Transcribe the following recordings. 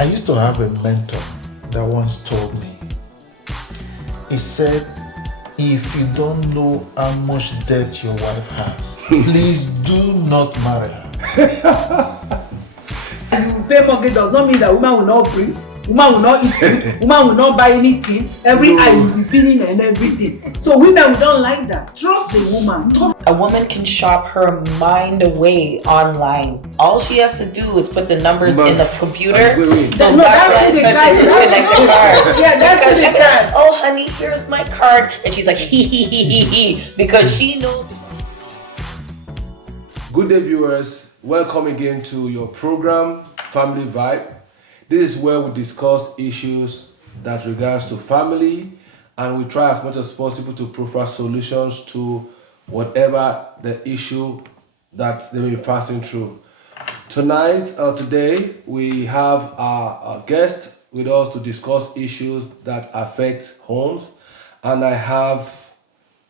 I used to have a mentor that once told me, he said, if you don't know how much debt your wife has, please do not marry her. You pay mortgage does not mean that woman will not breathe, woman will not eat food, woman will not buy anything, every eye will be feeding and everything. So women, we don't like that. Trust the woman. A woman can shop her mind away online. All she has to do is put the numbers in the computer. So no, that's the card. Disconnect the card. Yeah, that's the card. Oh, honey, here's my card. And she's like, hee, because she knows. Good day, viewers. Welcome again to your program, Family Vibe. This is where we discuss issues that regards to family, and we try as much as possible to provide solutions to whatever the issue that they may be passing through. Tonight or today, we have our guest with us to discuss issues that affect homes, and I have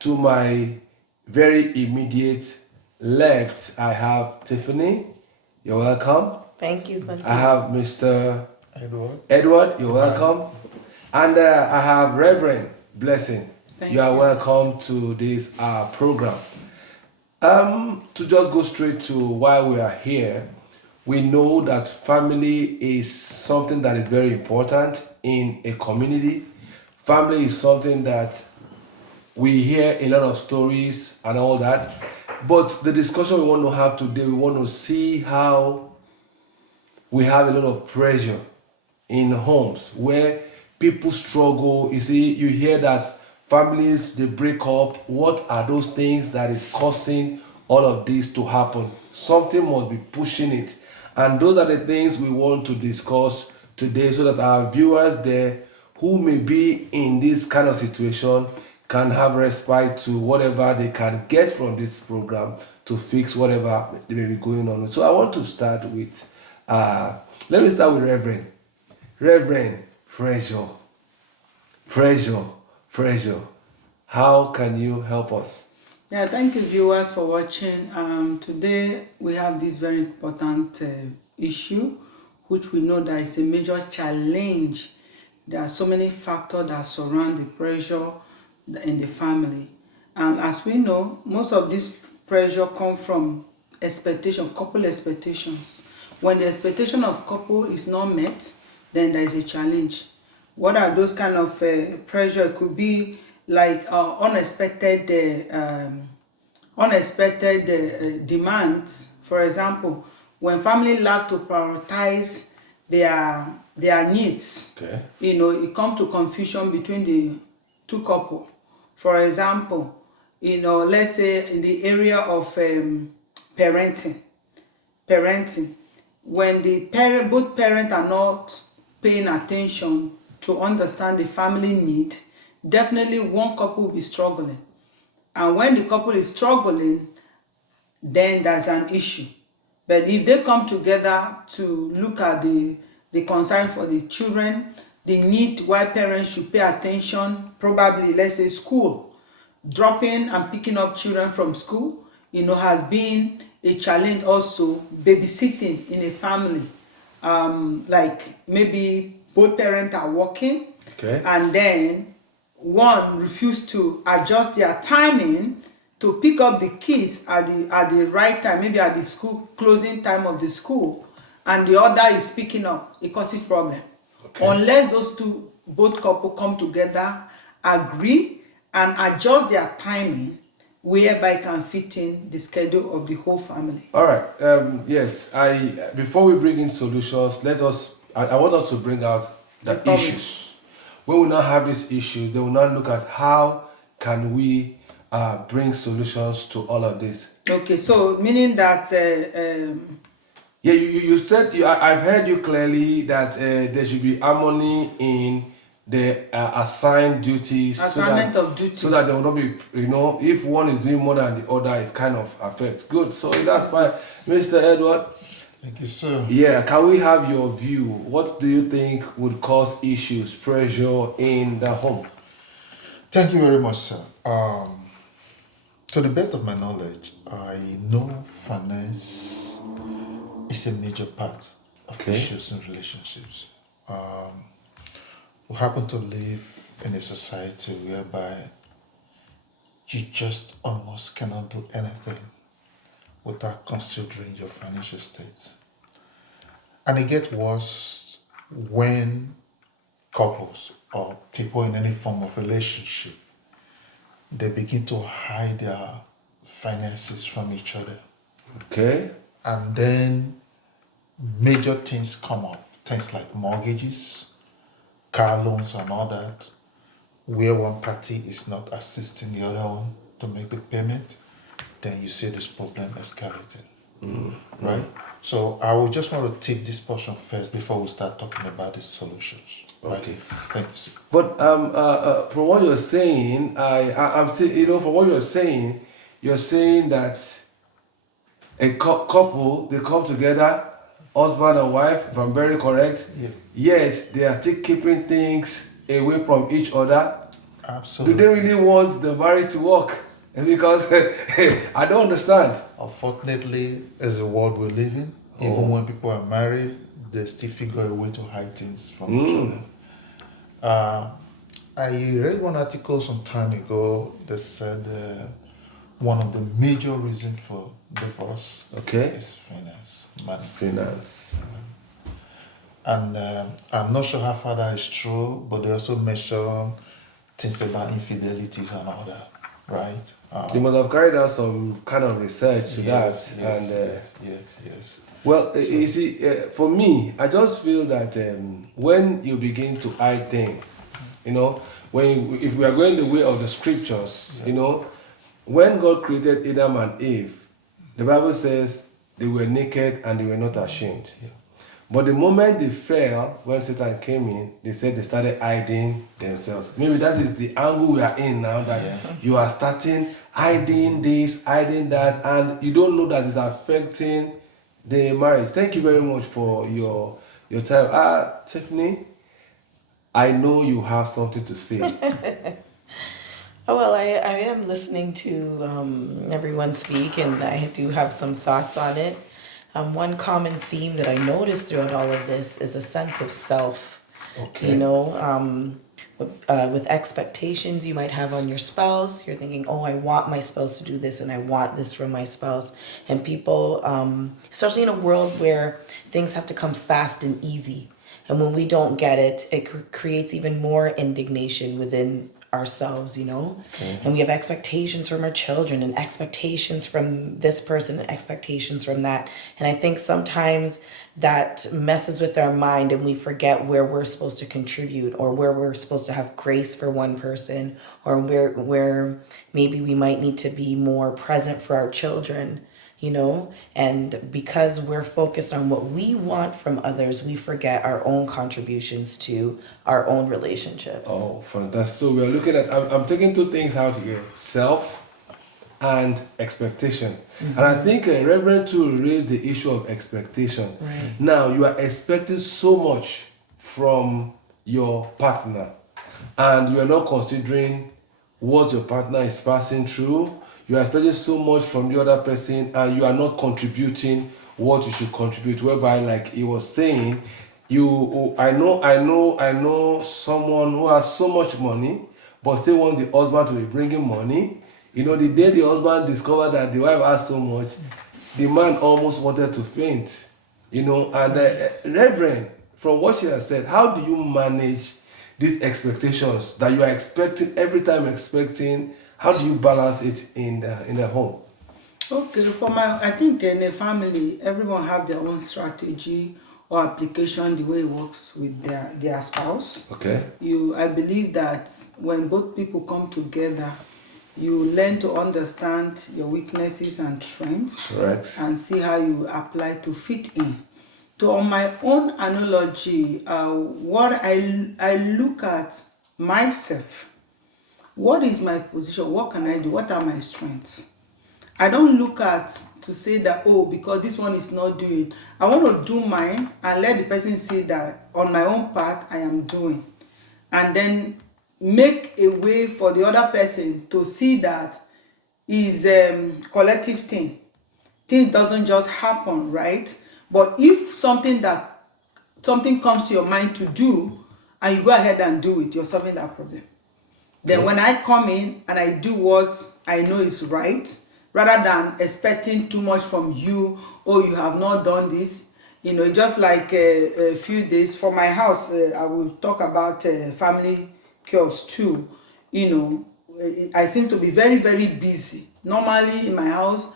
to my very immediate left, I have Tiffany. You're welcome. Thank you. I have Mr. Edward, you're welcome. And I have Reverend Blessing. You are welcome to this program. To just go straight to why we are here, we know that family is something that is very important in a community. Family is something that we hear a lot of stories and all that. But the discussion we want to have today, we want to see how we have a lot of pressure in homes where people struggle. You see, you hear that families, they break up. What are those things that is causing all of this to happen? Something must be pushing it. And those are the things we want to discuss today so that our viewers there who may be in this kind of situation can have respite to whatever they can get from this program to fix whatever they may be going on with. So I want to start with, let me start with Reverend. Reverend, pressure. How can you help us? Yeah, thank you viewers for watching. Today we have this very important issue, which we know that is a major challenge. There are so many factors that surround the pressure in the family, and as we know, most of this pressure comes from couple expectations. When the expectation of couple is not met, then there is a challenge. What are those kind of pressure? It could be like unexpected demands. For example, when family lack to prioritize their needs, okay, it comes to confusion between the two couple. For example, let's say in the area of parenting, when both parents are not paying attention to understand the family need, definitely one couple will be struggling. And when the couple is struggling, then there's an issue. But if they come together to look at the concern for the children, the need why parents should pay attention, probably, let's say, school, dropping and picking up children from school, has been a challenge. Also, babysitting in a family, like maybe both parents are working, okay, and then one refused to adjust their timing to pick up the kids at the right time, maybe at the school closing time of the school, and the other is picking up. It causes problem. Okay. Unless both couple come together, agree, and adjust their timing, whereby can fit in the schedule of the whole family. All right. Yes. Before we bring in solutions, I want us to bring out the issues. When we now have these issues, they will now look at how can we bring solutions to all of this. Okay. So meaning that. Yeah, you said, I've heard you clearly that there should be harmony in the assigned duties. Assignment of duty. So that there will not be, if one is doing more than the other, it's kind of affect. Good, so that's fine. Mr. Edward. Thank you, sir. Yeah, can we have your view? What do you think would cause issues, pressure in the home? Thank you very much, sir. To the best of my knowledge, I know finance is a major part of issues in relationships. we happen to live in a society whereby you just almost cannot do anything without considering your financial state. And it gets worse when couples or people in any form of relationship, they begin to hide their finances from each other. Okay. And then major things come up, things like mortgages, car loans and all that, where one party is not assisting the other one to make the payment, then you see this problem escalating. Right? So I would just want to take this portion first before we start talking about the solutions. Right? Okay. Thanks. But from what you're saying, I'm still, from what you're saying that a couple, they come together, husband and wife, if I'm very correct. Yeah. Yes, they are still keeping things away from each other. Absolutely. Do they really want the marriage to work? Because I don't understand. Unfortunately, as a world we live in, even when people are married, they still figure a way to hide things from each other. I read one article some time ago that said one of the major reasons for divorce is finance, money. Finance. And I'm not sure how far that is true, but they also mention things about infidelities and all that, right? You must have carried out some kind of research to Yes, that. yes. Well, you see, for me, I just feel that when you begin to hide things, if we are going the way of the scriptures, when God created Adam and Eve, the Bible says they were naked and they were not ashamed. Yeah. But the moment they fell, when Satan came in, they said they started hiding themselves. Maybe that is the angle we are in now, that you are starting hiding this, hiding that, and you don't know that it's affecting the marriage. Thank you very much for your time. Tiffany, I know you have something to say. Oh, well, I am listening to everyone speak, and I do have some thoughts on it. One common theme that I noticed throughout all of this is a sense of self. Okay. With expectations you might have on your spouse, you're thinking, oh, I want my spouse to do this and I want this from my spouse. And people, especially in a world where things have to come fast and easy, and when we don't get it, it creates even more indignation within ourselves, and we have expectations from our children and expectations from this person and expectations from that. And I think sometimes that messes with our mind and we forget where we're supposed to contribute, or where we're supposed to have grace for one person, or where maybe we might need to be more present for our children. And because we're focused on what we want from others, we forget our own contributions to our own relationships. Oh, fantastic. So we are looking at, I'm taking two things out here: self and expectation. And I think Reverend too raised the issue of expectation. Right. Now, you are expecting so much from your partner, and you are not considering what your partner is passing through. You are expecting so much from the other person, and you are not contributing what you should contribute. Whereby, like he was saying, I know someone who has so much money, but still wants the husband to be bringing money. The day the husband discovered that the wife has so much, the man almost wanted to faint. And Reverend, from what she has said, how do you manage these expectations that you are expecting every time expecting? How do you balance it in the home? Okay, I think in a family, everyone have their own strategy or application, the way it works with their spouse. Okay. I believe that when both people come together, you learn to understand your weaknesses and strengths. Correct. And see how you apply to fit in. So on my own analogy, what I look at myself, what is my position? What can I do? What are my strengths? I don't look at to say that, because this one is not doing. I want to do mine and let the person see that on my own part I am doing. And then make a way for the other person to see that is collective thing. Things doesn't just happen, right? But if something that something comes to your mind to do, and you go ahead and do it, you're solving that problem. Then when I come in and I do what I know is right, rather than expecting too much from you, oh, you have not done this, you know, just like a few days for my house, I will talk about family cures too. You know, I seem to be very, very busy. Normally in my house,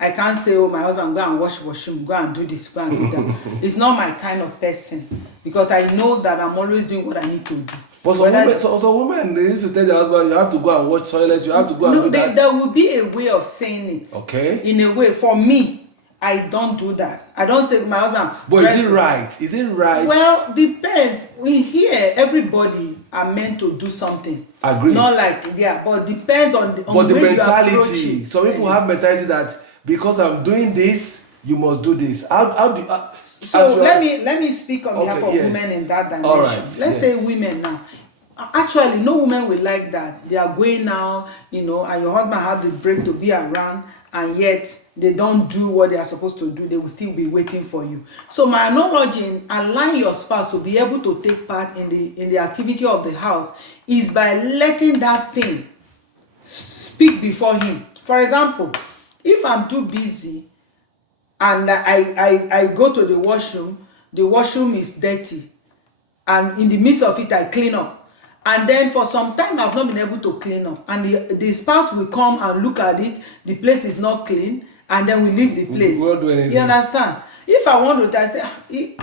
I can't say, oh, my husband, go and wash washroom, go and do this, go and do that. It's not my kind of person, because I know that I'm always doing what I need to do. But some women, they used to tell their husband, you have to go and watch toilet, you have to go and do that. There will be a way of saying it. Okay. In a way, for me, I don't do that. I don't say to my husband. But is it right? Is it right? Well, depends. We here, everybody are meant to do something. Agree. Not like, yeah, but depends on the mentality. Some people have mentality that because I'm doing this, you must do this. How do so let me speak on behalf of women in that dimension. All right. Let's say women now. Actually, no woman will like that. They are going now, you know, and your husband had the break to be around, and yet they don't do what they are supposed to do. They will still be waiting for you. So my analogy in allowing your spouse to be able to take part in the activity of the house is by letting that thing speak before him. For example, if I'm too busy and I go to the washroom is dirty, and in the midst of it I clean up, and then for some time I've not been able to clean up, and the spouse will come and look at it, the place is not clean, and then we leave the place. We won't do anything. You understand? If I want to, I say,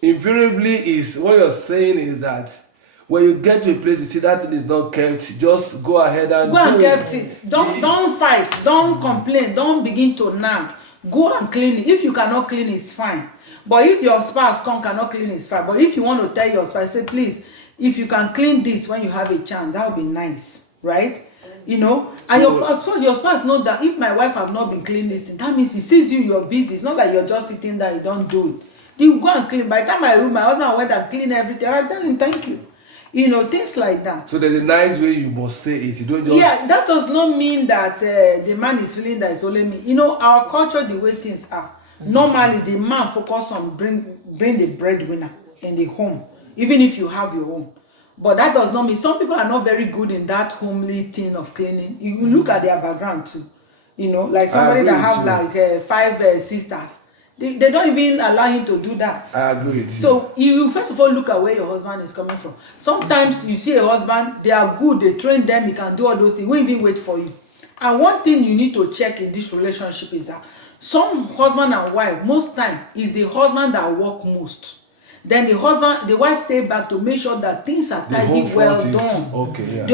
invariably is what you're saying is that when you get to a place you see that thing is not kept, just go ahead and kept it. Don't fight, don't complain, don't begin to nag. Go and clean it. If you cannot clean, it's fine. But if your spouse cannot clean, it's fine. But if you want to tell your spouse, say, please, if you can clean this when you have a chance, that would be nice, right? You know, and your spouse knows that if my wife have not been cleaning this, that means he sees you're busy. It's not like you're just sitting there, you don't do it. You go and clean. By the time my husband went and clean everything, I tell him thank you. You know, things like that. So there's a nice way you must say it. You don't just... Yeah, that does not mean that the man is feeling that it's only me. You know, our culture, the way things are, normally the man focus on bring the breadwinner in the home, even if you have your own. But that does not mean some people are not very good in that homely thing of cleaning. You look at their background too. You know, like somebody that have like 5 sisters. They don't even allow him to do that. I agree with you. So you first of all look at where your husband is coming from. Sometimes you see a husband, they are good, they train them, he can do all those things, he won't even wait for you. And one thing you need to check in this relationship is that some husband and wife, most time, is the husband that work most. Then the wife stay back to make sure that things are tidy, well done. Okay, yeah.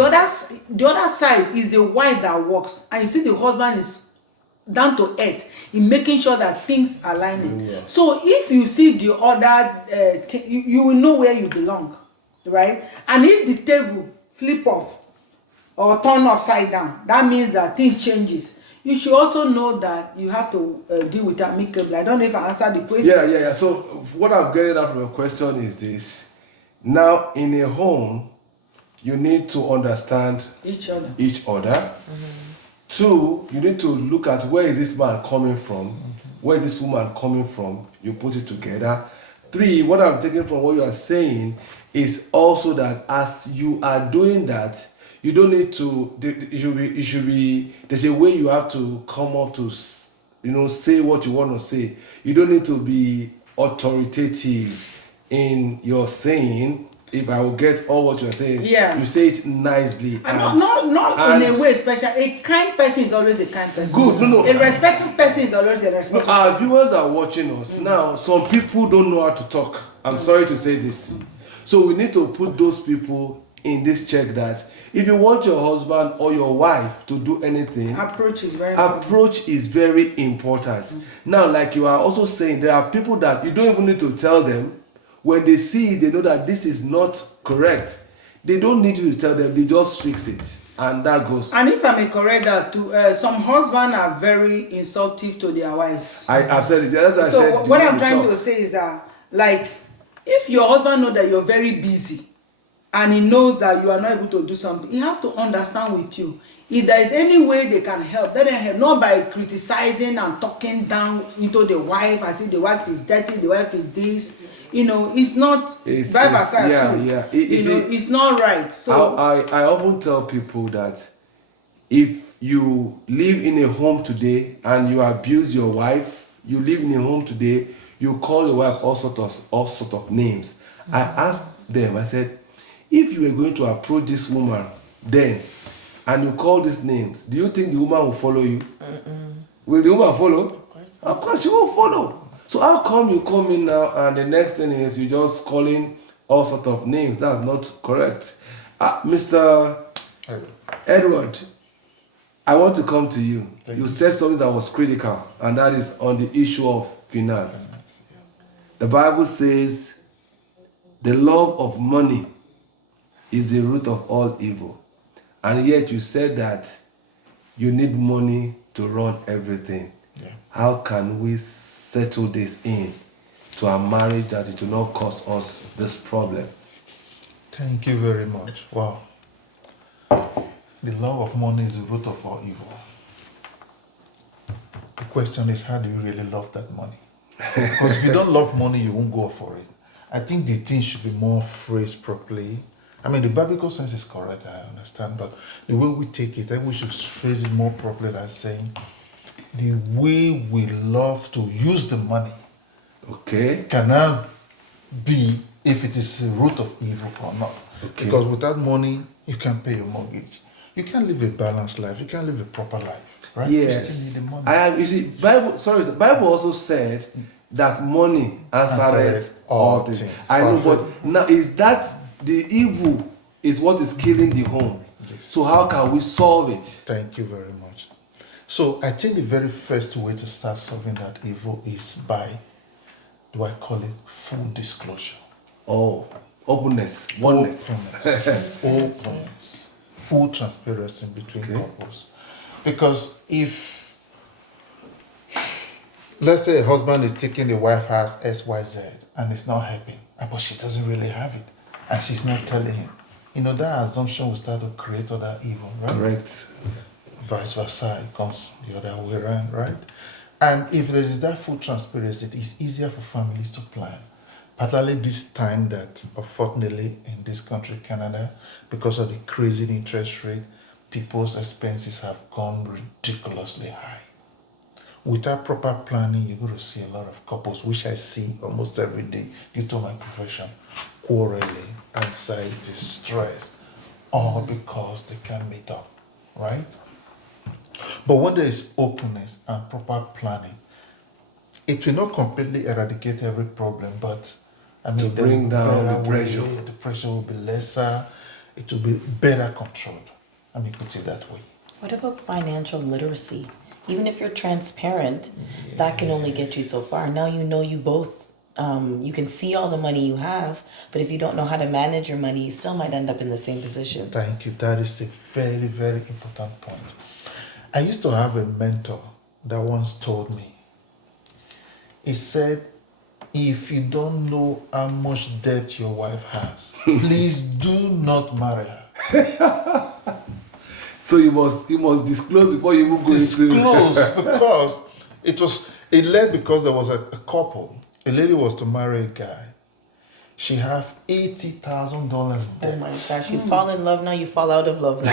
The other side is the wife that works, and you see the husband is down to earth in making sure that things are lining. Yeah. So if you see the other, you will know where you belong, right? And if the table flip off or turn upside down, that means that things changes. You should also know that you have to deal with that amicably. I don't know if I answered the question. Yeah. So what I'm getting out from your question is this. Now, in a home, you need to understand each other. Mm-hmm. 2, you need to look at where is this man coming from, where is this woman coming from, you put it together. 3, what I'm taking from what you are saying is also that as you are doing that, you don't need to, it should be, there's a way you have to come up to, you know, say what you want to say. You don't need to be authoritative in your saying. If I will get all what you're saying, you say it nicely. And not in a way special. A kind person is always a kind person. Good, no. A respectful person is always a respectful person. Our viewers are watching us. Now, some people don't know how to talk. I'm sorry to say this. So we need to put those people in this check that if you want your husband or your wife to do anything, approach is very important. Now, like you are also saying, there are people that you don't even need to tell them. When they see it, they know that this is not correct. They don't need you to tell them, they just fix it. And that goes. And if I may correct that too, some husbands are very insultive to their wives. I've said it. That's what I said. So what I'm trying to say is that, like, if your husband knows that you're very busy and he knows that you are not able to do something, he has to understand with you. If there is any way they can help, let them help, not by criticizing and talking down into the wife as if the wife is dirty, the wife is this. It's not It's, vice it's versa yeah, too. yeah. It's not right. So I often tell people that if you live in a home today and you abuse your wife, you live in a home today, you call your wife all sort of names. I asked them, I said, if you were going to approach this woman then and you call these names, do you think the woman will follow you? Will the woman follow? Of course she won't follow. So how come you come in now and the next thing is you just calling all sort of names? That's not correct. Mr. Edward, I want to come to you. You said something that was critical, and that is on the issue of finance. The Bible says the love of money is the root of all evil. And yet you said that you need money to run everything. Yeah. How can we settle this in to a marriage that it will not cause us this problem? Thank you very much. Wow. The love of money is the root of all evil. The question is, how do you really love that money? Because if you don't love money, you won't go for it. I think the thing should be more phrased properly. I mean, the biblical sense is correct, I understand, but the way we take it, I think we should phrase it more properly than saying the way we love to use the money cannot be if it is the root of evil or not. Okay. Because without money, you can't pay your mortgage. You can't live a balanced life. You can't live a proper life, right? Yes. You still need the money. You see, the Bible also said that money answered all things. I know, but now is that the evil is what is killing the home? Yes. So how can we solve it? Thank you very much. So I think the very first way to start solving that evil is by, do I call it full disclosure? Oh, openness, oneness. Openness. Full transparency between couples. Because if, let's say a husband is taking the wife has XYZ and it's not happy, but she doesn't really have it, and she's not telling him, that assumption will start to create other evil, right? Correct. Vice versa, it comes the other way around, right? And if there is that full transparency, it is easier for families to plan. Particularly this time that, unfortunately, in this country, Canada, because of the crazy interest rate, people's expenses have gone ridiculously high. Without proper planning, you're going to see a lot of couples, which I see almost every day due to my profession, quarreling, anxiety, stress, all because they can't meet up, right? But when there is openness and proper planning, it will not completely eradicate every problem, but to bring down the pressure. The pressure will be lesser, it will be better controlled. Let me put it that way. What about financial literacy? Even if you're transparent, that can only get you so far. Now you both, you can see all the money you have, but if you don't know how to manage your money, you still might end up in the same position. Thank you. That is a very, very important point. I used to have a mentor that once told me, he said, if you don't know how much debt your wife has, please do not marry her. So you must disclose before you even go disclose because it led because there was a couple. A lady was to marry a guy. She have $80,000 debt. Oh my gosh, you fall in love now, you fall out of love now.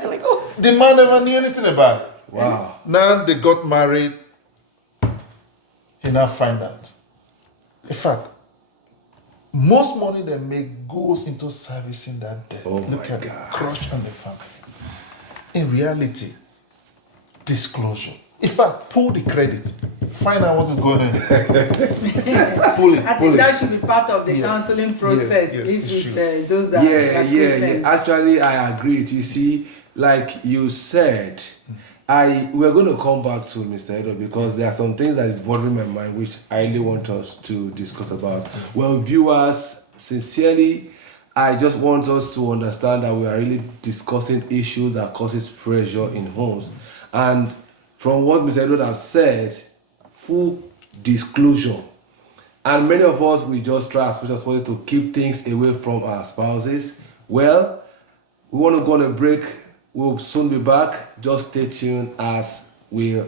You're like, oh, the man never knew anything about it. Wow. Now they got married. He now find out. In fact, most money they make goes into servicing that debt. Oh Look my at the God. crush on the family. In reality, disclosure. In fact, pull the credit. Find out what is going on. Pull it. I think that should be part of the counseling process if it's those that are Christians. Actually, I agree. You see, like you said, we're going to come back to Mr. Edo because there are some things that is bothering my mind which I really want us to discuss about. Well, viewers, sincerely, I just want us to understand that we are really discussing issues that causes pressure in homes. And from what Mr. Edo has said, full disclosure. And many of us, we just try as much as possible to keep things away from our spouses. Well, We want to go on a break. We'll soon be back. Just stay tuned as we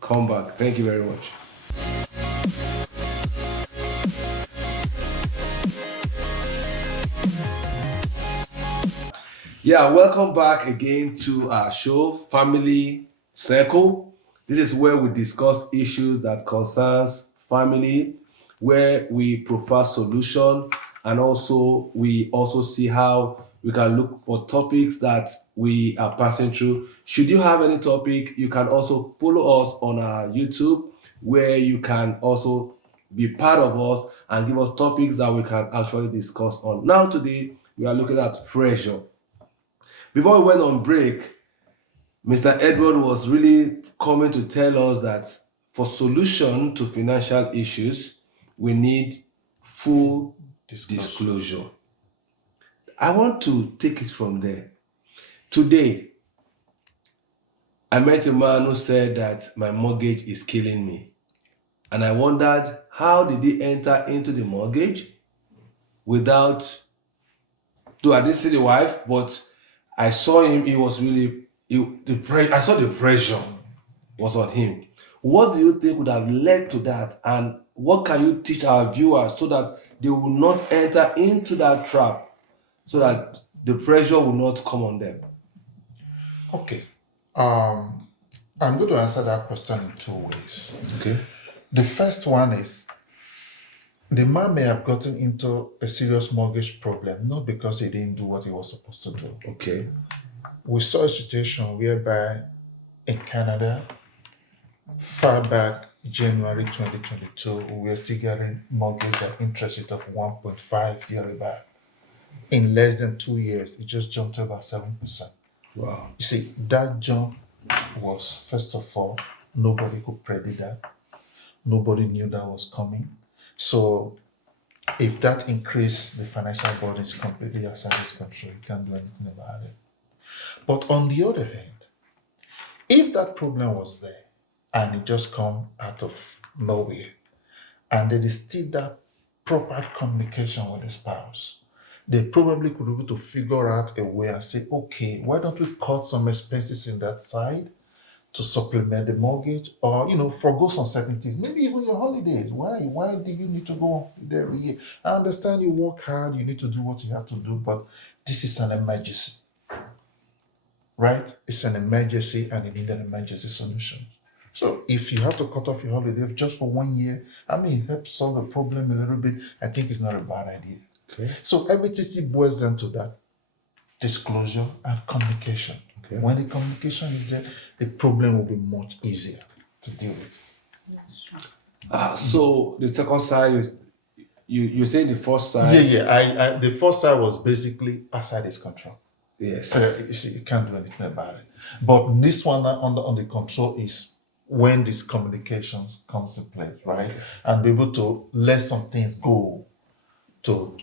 come back. Thank you very much. Yeah, welcome back again to our show, Family Circle. This is where we discuss issues that concerns family, where we provide solution, and also we also see how we can look for topics that we are passing through. Should you have any topic, you can also follow us on our YouTube, where you can also be part of us and give us topics that we can actually discuss on. Now today we are looking at pressure. Before we went on break, Mr. Edward was really coming to tell us that for solution to financial issues, we need full disclosure. I want to take it from there. Today, I met a man who said that my mortgage is killing me. And I wondered, how did he enter into the mortgage without, though I didn't see the wife, but I saw him, he was really, I saw the pressure was on him. What do you think would have led to that? And what can you teach our viewers so that they will not enter into that trap, so that the pressure will not come on them? Okay. I'm going to answer that question in two ways. Okay. The first one is the man may have gotten into a serious mortgage problem, not because he didn't do what he was supposed to do. Okay. We saw a situation whereby in Canada, far back January 2022, we were still getting mortgage at interest rate of 1.5 thereabout. In less than 2 years, it just jumped to about 7%. Wow. You see, that jump was, first of all, nobody could predict that. Nobody knew that was coming. So if that increased the financial burden is completely outside his control, you can't do anything about it. But on the other hand, if that problem was there and it just come out of nowhere, and there is still that proper communication with the spouse, they probably could be able to figure out a way and say, okay, why don't we cut some expenses in that side to supplement the mortgage, or forgo some certain things, maybe even your holidays. Why do you need to go there every year? I understand you work hard, you need to do what you have to do, but this is an emergency, right? It's an emergency and you need an emergency solution. So if you have to cut off your holiday just for 1 year, help solve the problem a little bit, I think it's not a bad idea. Okay. So everything still boils down to that disclosure and communication. Okay. When the communication is there, the problem will be much easier to deal with. So the second side is you say the first side. Yeah. I the first side was basically outside his control. Yes. You see, you can't do anything about it. But this one on the control is when this communication comes in place, right? And be able to let some things go to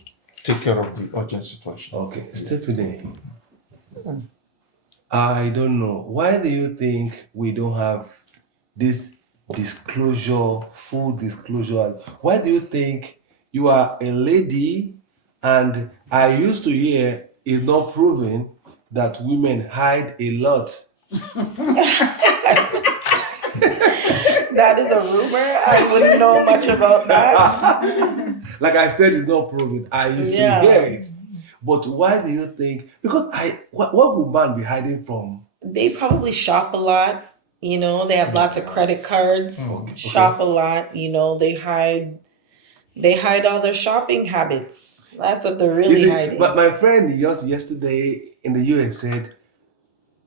take care of the urgent situation. Okay, Stephanie. I don't know. Why do you think we don't have this disclosure, full disclosure? Why do you think you are a lady and I used to hear it's not proven that women hide a lot? That is a rumor. I wouldn't know much about that. Like I said, it's not proven. I used to hear it. But why do you think? Because what would man be hiding from? They probably shop a lot. They have lots of credit cards. Shop a lot. They hide all their shopping habits. That's what they're really hiding. But my friend just yesterday in the US said,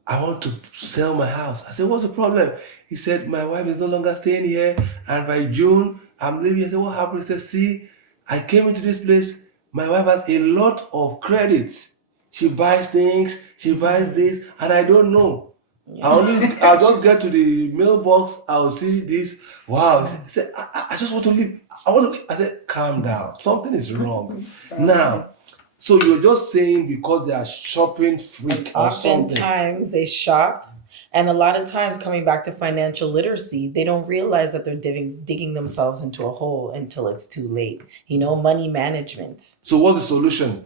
I want to sell my house. I said, what's the problem? He said, my wife is no longer staying here, and by June, I'm leaving. I said, what happened? He said, see, I came into this place. My wife has a lot of credits. She buys things, she buys this, and I don't know. Yeah. I'll just get to the mailbox, I'll see this. Wow. He said, I just want to leave. I said, calm down. Something is wrong. Now, so you're just saying because they are shopping freak or something? Oftentimes they shop. And a lot of times, coming back to financial literacy, they don't realize that they're digging themselves into a hole until it's too late. Money management. So what's the solution?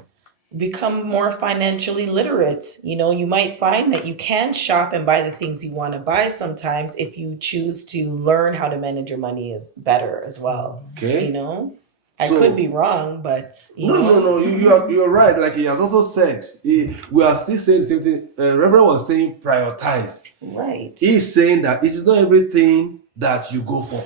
become more financially literate. You know, you might find that you can shop and buy the things you want to buy sometimes if you choose to learn how to manage your money is better as well. Okay. You know, I So- could be wrong, but No. You're right. Like he has also said, we are still saying the same thing. Reverend was saying prioritize. right. He's saying that it is not everything that you go for.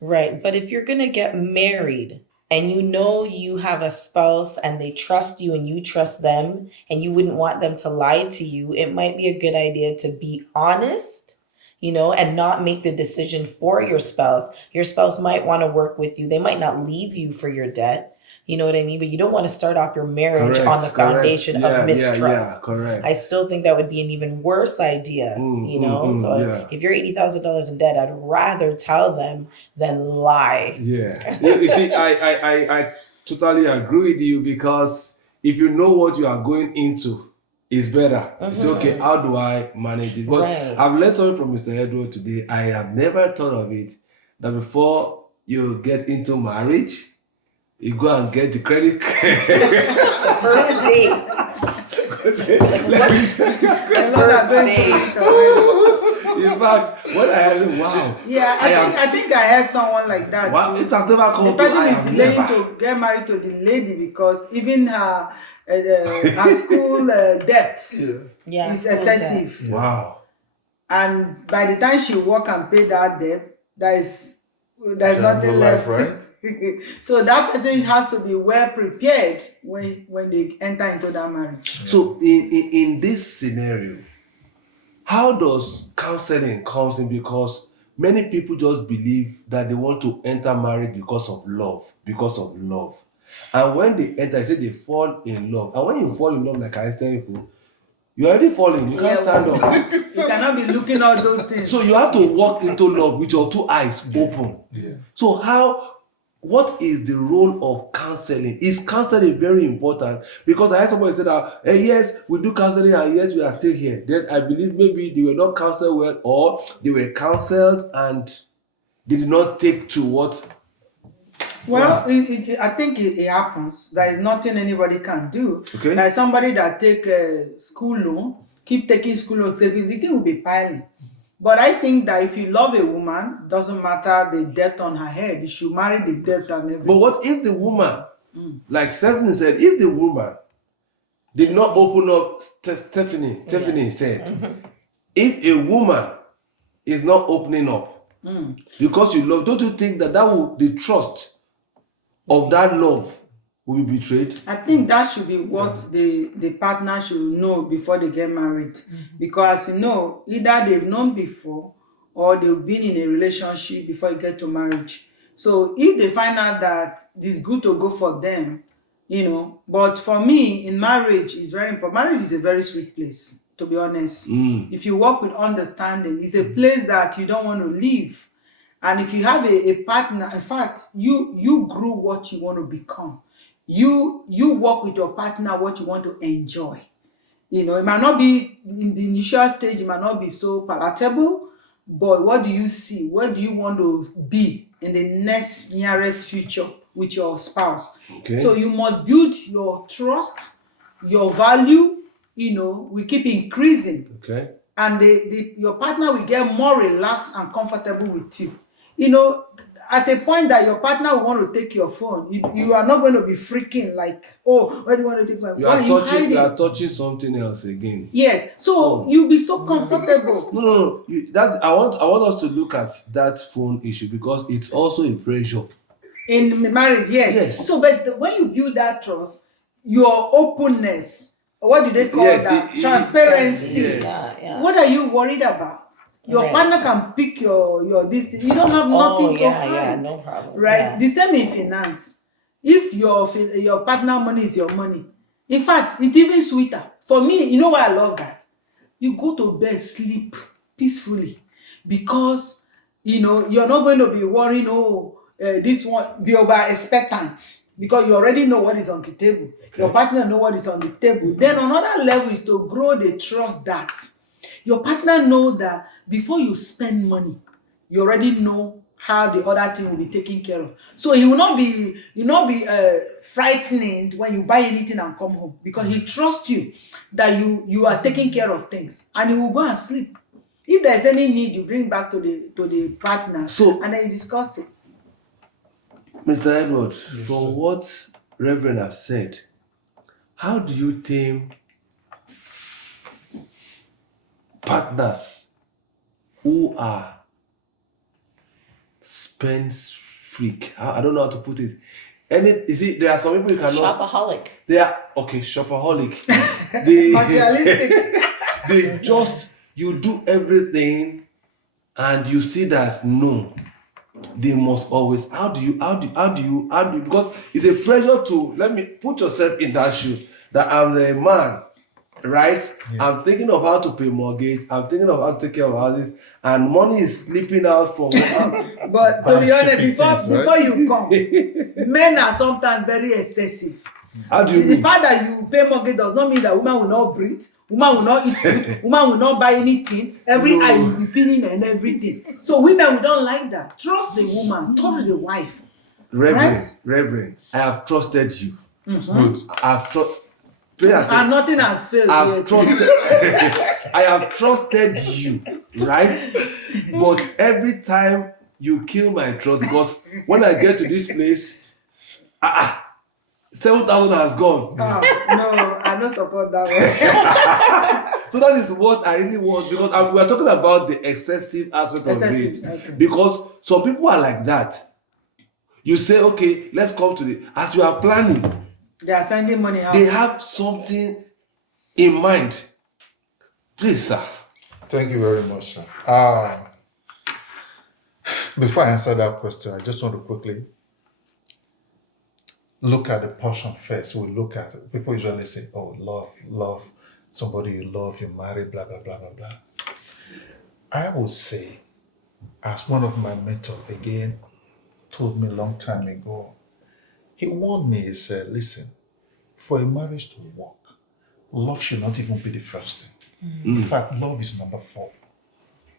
Right. But if you're going to get married and you know you have a spouse and they trust you and you trust them and you wouldn't want them to lie to you, it might be a good idea to be honest, you know, and not make the decision for your spouse. Your spouse might want to work with you. They might not leave you for your debt. You know what I mean? But you don't want to start off your marriage on the foundation of mistrust. Yeah, correct. I still think that would be an even worse idea, you know? So if you're $80,000 in debt, I'd rather tell them than lie. Yeah. You see, I totally agree with you, because if you know what you are going into, it's better. It's okay, how do I manage it? But Right. I've learned something from Mr. Edward today. I have never thought of it, that before you get into marriage, you go and get the credit card. First date. In fact, when I heard, wow. Yeah, I think I heard someone like that. Wow, too. it has never come The to person I is have delaying never. to get married to the lady because even her school debt Yeah. is excessive. Wow. And by the time she work and pay that debt, there's She has nothing no left. life, right? So that person has to be well prepared when they enter into that marriage. So in this scenario, how does counseling comes in? Because many people just believe that they want to enter marriage because of love. And when they enter, I say they fall in love. And when you fall in love, like I tell people, you're already falling. You can't stand up. You cannot be looking at those things. So you have to walk into love with your two eyes open. Yeah. So what is the role of counseling? Is counseling very important? Because I heard somebody say that, yes, we do counseling and yet we are still here. Then I believe maybe they were not counseled well, or they were counseled and they did not take to what. Well, I think it happens. There is nothing anybody can do. Okay. Like somebody that take a school loan, keep taking school loan, the thing will be piling. But I think that if you love a woman, doesn't matter the debt on her head, you should marry the debt and everything. But what if the woman, like Stephanie said, if the woman did not open up, Stephanie said, if a woman is not opening up because you love, don't you think that will, the trust of that love will be betrayed? I think that should be what the partner should know before they get married. Because either they've known before or they've been in a relationship before you get to marriage. So if they find out that it's good to go for them, but for me, in marriage is very important. Marriage is a very sweet place, to be honest. If you work with understanding, it's a place that you don't want to leave. And if you have a partner, in fact, you grew what you want to become. You work with your partner what you want to enjoy. It might not be in the initial stage, it might not be so palatable, but what do you see? Where do you want to be in the nearest future with your spouse? Okay. So you must build your trust, your value, we keep increasing. Okay. And your partner will get more relaxed and comfortable with you. At a point that your partner will want to take your phone, you are not going to be freaking like, oh, where do you want to take my phone? You are touching something else again. Yes, so you'll be so comfortable. No. I want us to look at that phone issue, because it's also a pressure. In marriage, yes. So, but when you build that trust, your openness, what do they call that? Transparency. Yeah. What are you worried about? Your partner can pick your this. You don't have nothing to hide. Yeah, no problem. Right? Yeah. The same in finance. If your partner money is your money, in fact, it's even sweeter. For me, you know why I love that? You go to bed, sleep peacefully, because you're not going to be worrying. This one be over expectant, because you already know what is on the table. Okay. Your partner know what is on the table. Then another level is to grow the trust that your partner know that before you spend money, you already know how the other thing will be taken care of. So he will not be, frightened when you buy anything and come home, because he trusts you that you are taking care of things, and he will go and sleep. If there's any need, you bring back to the partner, So- and then you discuss it. Mr. Edward, from what Reverend have said, how do you tame partners who are spends freak? I don't know how to put it. You see, there are some people you cannot. Shopaholic. They are okay, shopaholic. they Materialistic. they just you do everything, and you see that no, they must always. How do you? Because it's a pressure to let me put yourself in that shoe. That I'm the man, right? Yeah. I'm thinking of how to pay mortgage. I'm thinking of how to take care of houses, and money is slipping out from. But to be honest, stupid things, right? before you come, men are sometimes very excessive. How do you The mean? fact that you pay mortgage does not mean that woman will not breathe, woman will not eat food, woman will not buy anything. Every No. eye will be feeding and everything. So women, we don't like that. Trust the woman, trust the wife. Reverend, I have trusted you. Good. I've trusted. Pay attention. And nothing has failed yet. I have trusted you, right? But every time you kill my trust, because when I get to this place, 7,000 has gone. No, I don't support that one. So that is what I really want, because we are talking about the excessive aspect of it. Okay. Because some people are like that. You say, okay, let's come to as you are planning, They are sending money out. they have something in mind. Please, sir. Thank you very much, sir. Before I answer that question, I just want to quickly look at the portion first. We look at it. People usually say, oh, love, somebody you love, you marry, blah, blah, blah, blah, blah. I would say, as one of my mentors again told me a long time ago, he warned me, he said, listen, for a marriage to work, love should not even be the first thing. In fact, love is number 4.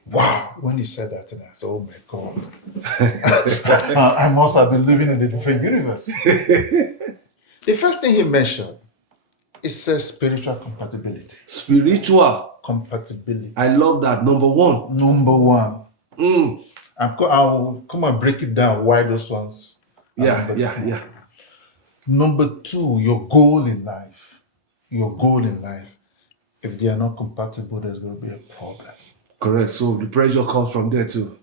Wow, when he said that, I said, oh my God. I must have been living in a different universe. The first thing he mentioned, it says spiritual compatibility. Spiritual Compatibility. I love that. Number 1. Number 1. Mm. I'll come and break it down why those ones are number two. Yeah. Number 2, your goal in life. Your goal in life. If they are not compatible, there's going to be a problem. Correct. So the pressure comes from there too.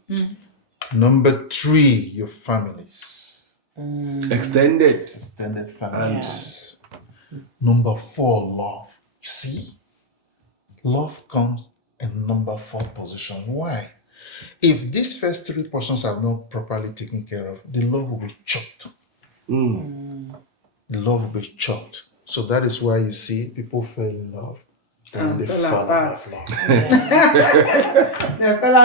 Number 3, your families. Extended. Extended families. Number 4, love. You see? Love comes in number 4 position. Why? If these first 3 portions are not properly taken care of, the love will be chopped. The love will be chopped. So that is why you see people fall in love. And they fell fall out apart. of love. They fell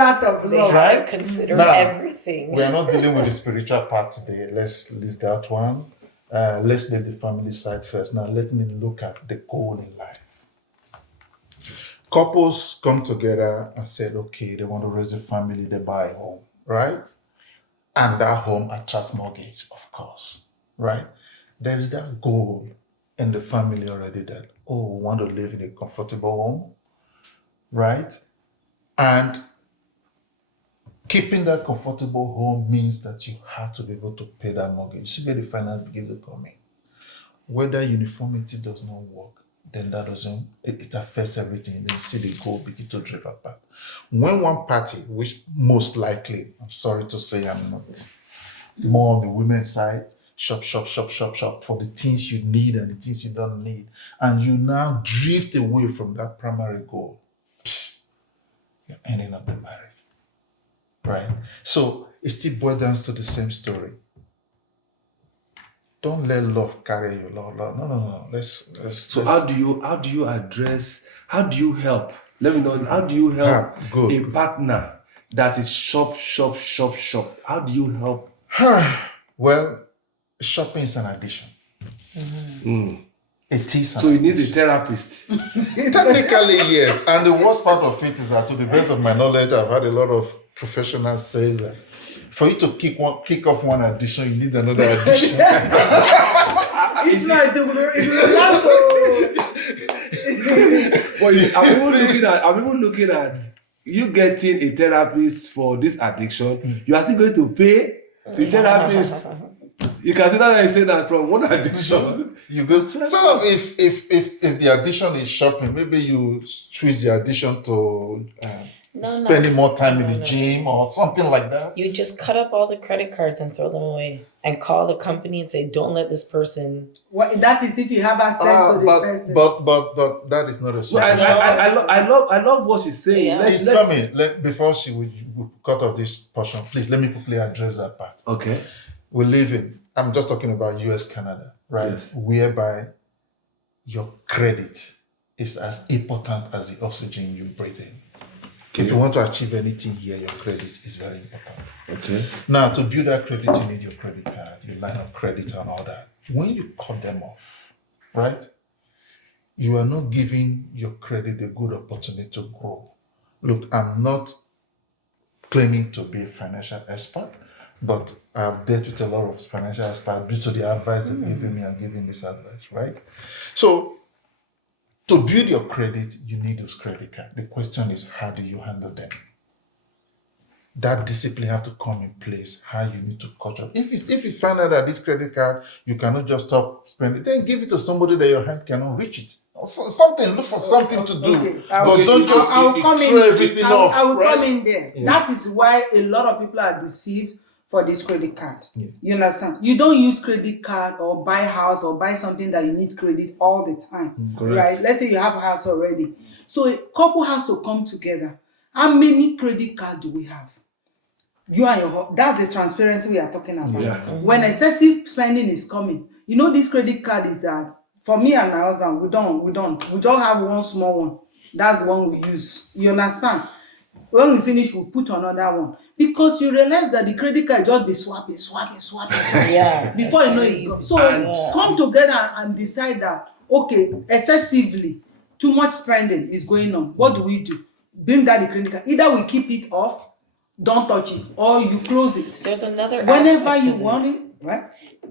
out of They love. have to consider Now, everything. We are not dealing with the spiritual part today. Let's leave that one. Let's leave the family side first. Now let me look at the goal in life. Couples come together and said, okay, they want to raise a family, they buy a home, right? And that home attracts mortgage, of course, right? There is that goal in the family already that, oh, we want to live in a comfortable home, right? And keeping that comfortable home means that you have to be able to pay that mortgage. You see where the finance begins to come in. Whether uniformity does not work, then that doesn't, it affects everything. Then you see the goal begin to drift apart. When one party, which most likely, I'm sorry to say I'm not, more on the women's side, shop for the things you need and the things you don't need, and you now drift away from that primary goal, you're ending up the marriage, right? So it still boils down to the same story. Don't let love carry you. Love. No. So how do you address? How do you help? Let me know. How do you help Good. partner that is shop? How do you help? Well, shopping is an addiction. It is. So he needs a therapist. Technically, yes. And the worst part of it is that, to the best of my knowledge, I've had a lot of professionals say that for you to kick off one addiction, you need another addiction. It's like But I'm even looking at you getting a therapist for this addiction. You are still going to pay the therapist. You consider that you say that from one addiction. You go. So if the addiction is shopping, maybe you switch the addiction to spending more time in the gym or something like that. You just cut up all the credit cards and throw them away, and call the company and say, "Don't let this person." Well, that is if you have access to the person. But that is not a solution. I love what she's saying. Yeah. Please tell me, before she will cut off this portion, please let me quickly address that part. Okay. We live in, I'm just talking about US, Canada, right? Yes. Whereby your credit is as important as the oxygen you breathe in. If you want to achieve anything here, your credit is very important. Okay. Now, to build that credit, you need your credit card, your line of credit and all that. When you cut them off, right, you are not giving your credit a good opportunity to grow. Look, I'm not claiming to be a financial expert, but I've dealt with a lot of financial experts due to the advice they've given me and giving this advice, right? So, to build your credit, you need those credit cards. The question is, how do you handle them? That discipline have to come in place. How you need to cut off. If you find out that this credit card you cannot just stop spending, then give it to somebody that your hand cannot reach it. Something. Look for something to do. Okay. But don't just throw everything off. I will right? come in there. Yeah. That is why a lot of people are deceived for this credit card. Yeah. You understand? You don't use credit card or buy house or buy something that you need credit all the time. Correct. Right? Let's say you have a house already. So a couple has to come together. How many credit cards do we have? You and your that's the transparency we are talking about. Yeah. When excessive spending is coming, you know this credit card is that for me and my husband, we don't have one small one. That's the one we use. You understand? When we finish, we'll put another one. Because you realize that the credit card just be swapping. Yeah. Before you know it's gone. So come together and decide that, okay, excessively, too much spending is going on. What do? Bring that the credit card. Either we keep it off, don't touch it, or you close it. There's another Whenever aspect you to want this. it, right?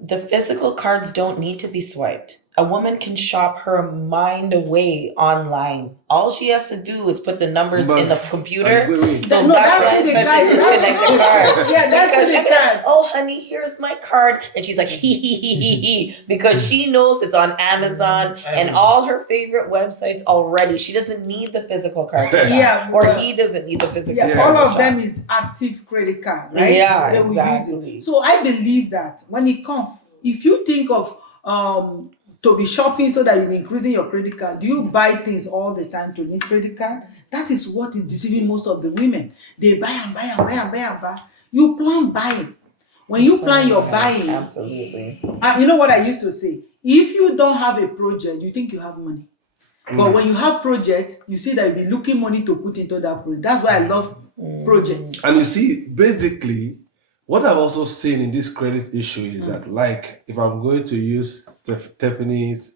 The physical cards don't need to be swiped. A woman can shop her mind away online. All she has to do is put the numbers in the computer. Wait. So No, that's why I the said card. to disconnect the card. Yeah, that's Because the she'll be like, card. "Oh, honey, here's my card," and she's like, "Hee," because she knows it's on Amazon and all her favorite websites already. She doesn't need the physical card to shop. Yeah, or well, he doesn't need the physical Yeah, card all to of shop. them is active credit card, right? Yeah, They will use exactly. it. So I believe that when it comes, if you think of to be shopping so that you're increasing your credit card, do you buy things all the time to need credit card? That is what is deceiving most of the women. They buy and buy. You plan buying. When you plan your buying, Absolutely. you know what I used to say? If you don't have a project, you think you have money. But when you have projects, you see that you'll be looking money to put into that project. That's why I love projects. And you see, basically, what I've also seen in this credit issue is that, like, if I'm going to use Stephanie's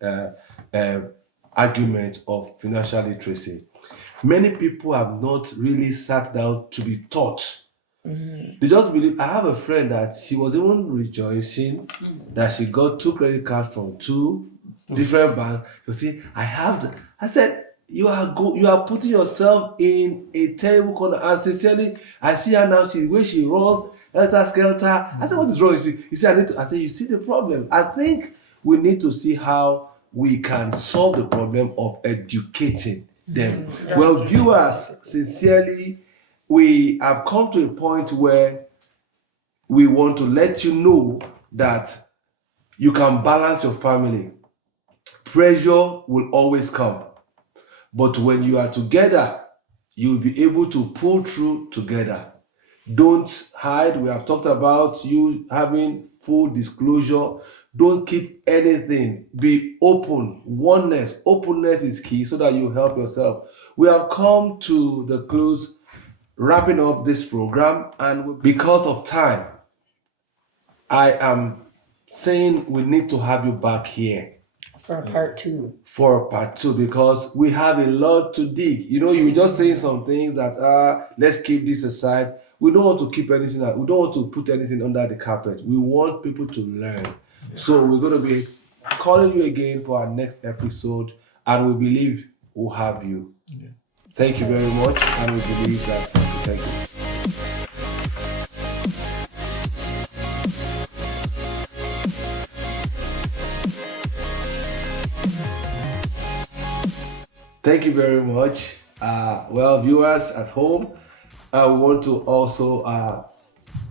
argument of financial literacy, many people have not really sat down to be taught. They just believe. I have a friend that she was even rejoicing that she got 2 credit cards from 2 different banks. You see, I said, you are putting yourself in a terrible corner. And sincerely, I see her now. The way she runs, helter skelter. I said, what is wrong with you? He said, I said, you see the problem. I think we need to see how we can solve the problem of educating them. Well, viewers, sincerely, we have come to a point where we want to let you know that you can balance your family. Pressure will always come. But when you are together, you'll be able to pull through together. Don't hide. We have talked about you having full disclosure. Don't keep anything. Be open. Oneness. Openness is key so that you help yourself. We have come to the close, wrapping up this program. And because of time, I am saying we need to have you back here For a part 2. For part 2, because we have a lot to dig. You know, you were just saying some things that let's keep this aside. We don't want to keep anything out. We don't want to put anything under the carpet. We want people to learn. So we're going to be calling you again for our next episode, and we believe we'll have you. Thank you very much, and we believe that. Thank you. Thank you very much. Well, viewers at home, we want to also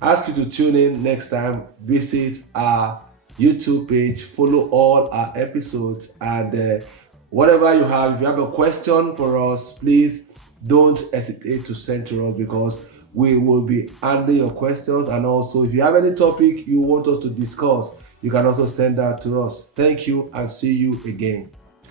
ask you to tune in next time. Visit our YouTube page, follow all our episodes, and whatever you have, if you have a question for us, please don't hesitate to send to us, because we will be answering your questions. And also, if you have any topic you want us to discuss, you can also send that to us. Thank you, and see you again.